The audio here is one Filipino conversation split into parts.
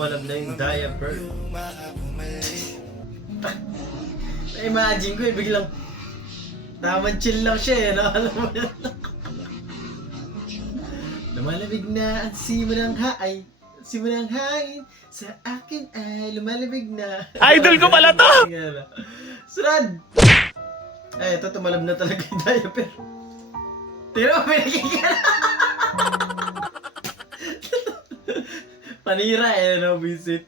tumalab na yung diaper. Na-imagine ko biglang tamang chill lang siya no? Alam mo yan. Lumalamig na ang simo ng haay. Simo ng hangin sa akin ay lumalamig na. Idol ko pala to! Sunod! Ito tumalab na talaga yung diaper. Tira mo, pinakikita. Panira no, visit.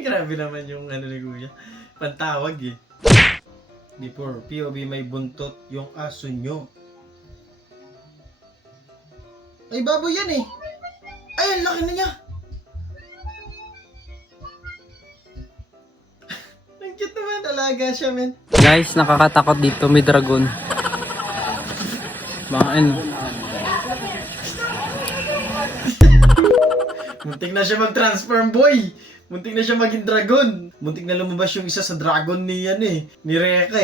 Grabe naman yung ni Kuya. Pantawag Before, POV may buntot yung aso nyo. Ay, baboy yan Ay, ang laki na niya. Ang cute naman, alaga siya, men. Guys, nakakatakot dito, may dragon. Mga ano. Muntik na siya mag-transform, boy. Muntik na siya maging dragon. Muntik na lumabas yung isa sa dragon ni ni Reka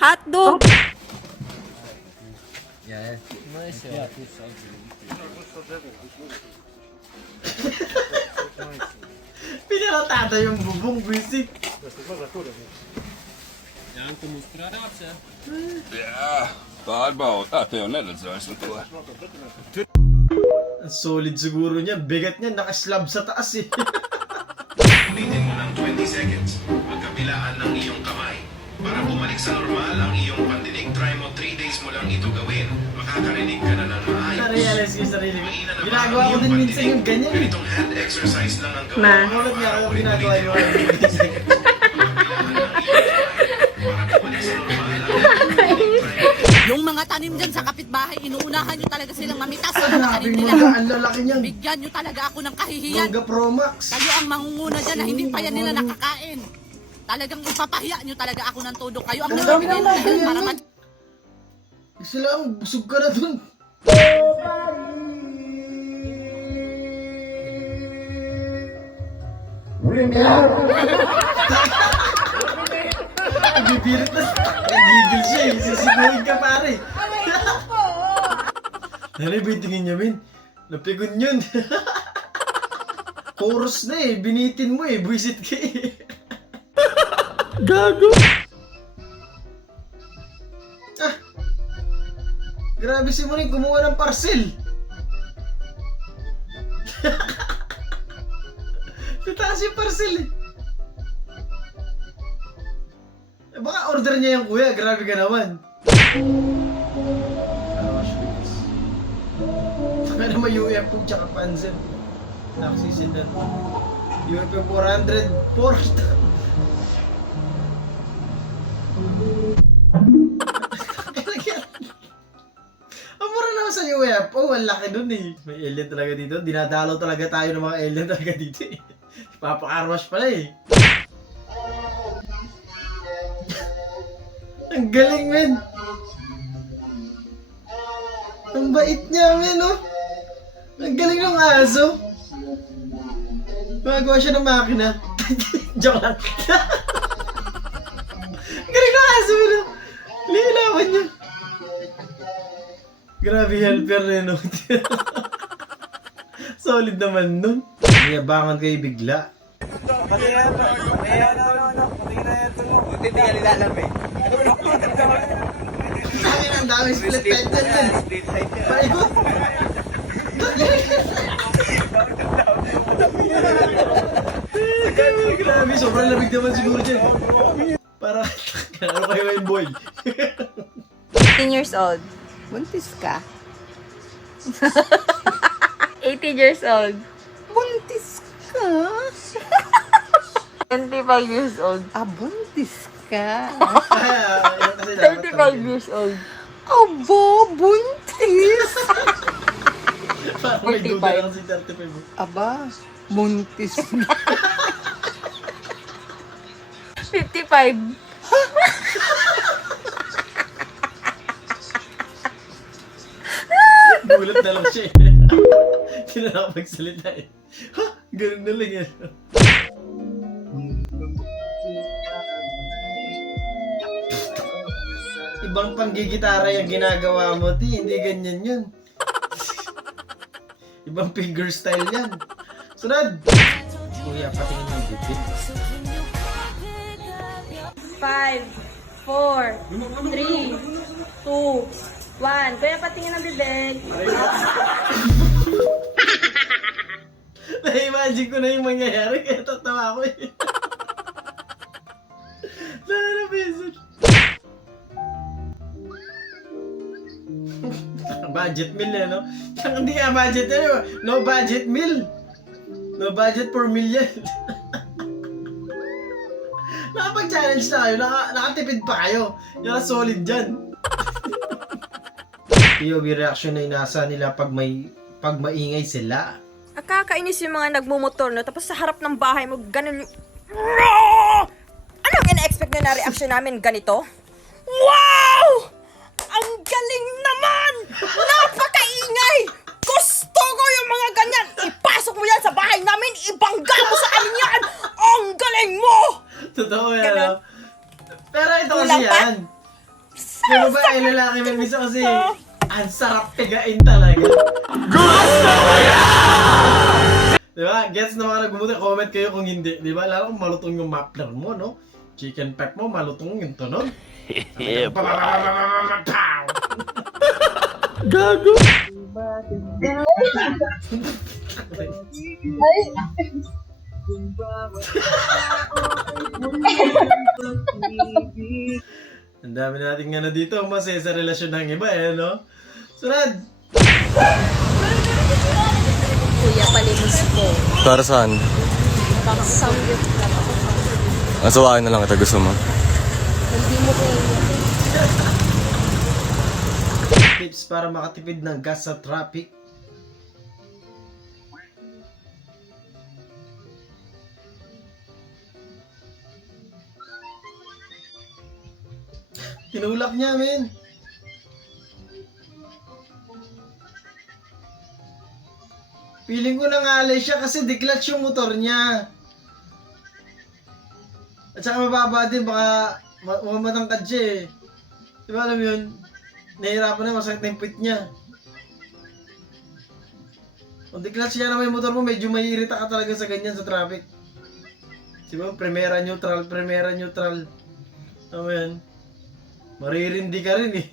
Hotdog! Pinalatata yung bubong, visit. Ang solid siguro niya. Bigat niya, nakaslab sa taas Ulitin mo ng 20 seconds, magkabilaan ng iyong kamay. Para bumalik sa normal ang iyong pandinig, try mo 3 days mo lang ito gawin. Makakarinig ka na ng maayos. Na-realize ko yung sarili ko. Mahina na ba Ginagawa ang ko iyong din minsan pandinig? yung ganyan Ganitong hand exercise lang ang gawin. Ma. Makulot nga ako ginagawa yung Magkabilaan ng iyong kamay. Para bumalik sa normal ang iyong pandinig, try mo Yung mga tanim dyan sa kapitbahay, inuunahan nyo talaga silang mamitas sa mga Ang tanim laping nila. mangga, ang lalaki niyan. Bigyan nyo talaga ako ng kahihiyan. Mangga Pro Max. Kayo ang mangunguna dyan na hindi pa yan nila nakakain. Talagang ipapahiya nyo talaga ako ng todo. Kayo ang Ang dami nagbibigay ng ng mangga para yan. Sila ang busog ka na dun. Bibirit na. Nagigil siya Sisiguhin ka pare. Nanay ba yung tingin niya, min? Napigon yun. Chorus na binitin mo buwisit ka Gago! Grabe si Moning, kumuha ng parcel. Tataas yung parcel baka order niya yung kuya, grabe ka naman. Saka naman UF po tsaka Panzer. Naksisitan. UF 400 Port. Ang mura naman sa UFO, ang laki dun May alien talaga dito. Dinadalaw talaga tayo ng mga alien talaga dito Papakarwash pala Ang galing, men. Ang bait niya, men, Ang galing ng aso. Magawa siya ng makina. Joke lang. Ang galing ng aso, men, Lilawan niya. Grabe helper na Solid naman nun. Niyabangan kayo bigla. Sakin ang dami split head dyan. Paikot. Grabe, sobrang lamig naman siguro dyan. Para, ano kayo yung boy? 18 years old. Buntis ka? 18 years old. Buntis ka? 25 years old. Ah, buntis ka? 35 years old. Aba, buntis! Parang may 45. duda lang si 35. Aba, buntis na. 55. Gulat na lang siya Hindi na nakapagsalita Ha? Ganun na lang Ibang panggigitara yung ginagawa mo, ti. Hindi ganyan yun. Ibang finger style yan. Sunod! Kuya, patingin ng bibig. 5, 4, 3, 2, 1. Kuya, patingin ng bibig. Na-imagine ko na yung mangyayari, kaya tatawa ko eh. Sana beses. Budget meal eh, no? Hindi nga budget yan, eh. No budget meal. No budget per million. Nakapag-challenge na kayo, nakatipid pa kayo. Yung solid dyan. POV reaction na inasa nila pag maingay sila. Nakakainis yung mga nagmumotor, no? Tapos sa harap ng bahay mo, ganun yung... Anong ina-expect nyo na reaction namin ganito? Wow! Ang galing naman! Napakaingay! Gusto ko yung mga ganyan! Ipasok mo yan sa bahay namin! Ibangga mo sa amin yan! Ang galing mo! Totoo yan, Ganun. no? Pero ito kasi Kulang pa? yan. Yung ba, yung lalaki may misa kasi, ang sarap pigain talaga. Gusto ko yan! Diba? Gets na mga nagbubuti, comment kayo kung hindi. Diba? Lalo kung malutong yung muffler mo, no? Chicken pack mo, malutong yung tunog. Yeah, Gago! Ang dami nating ano dito, masaya sa relasyon ng iba eh, no? Sunod! Kuya, palimos ko. Para saan? Samgyup lang ako. Asawain na lang kita, gusto mo? Hindi mo kayo. Tips para makatipid ng gas sa traffic. Tinulak niya, men. Feeling ko nangalay siya kasi declutch yung motor niya. At saka mababa din, baka matangkad siya eh. Di ba alam yun? Nahihirapan na, masakit na yung puwit niya. Kung declutch niya naman yung motor mo, medyo maiirita ka talaga sa ganyan sa traffic. Diba? Primera neutral. Ano mo yan? Maririndi ka rin eh.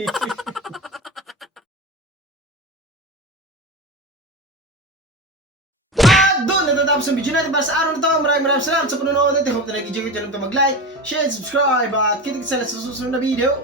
At doon natatapos ang video natin para sa araw na to. Maraming salamat sa panonood at I hope na nag-enjoy ka dyan. Huwag mag-like, share, subscribe at kita-kita sa susunod na video.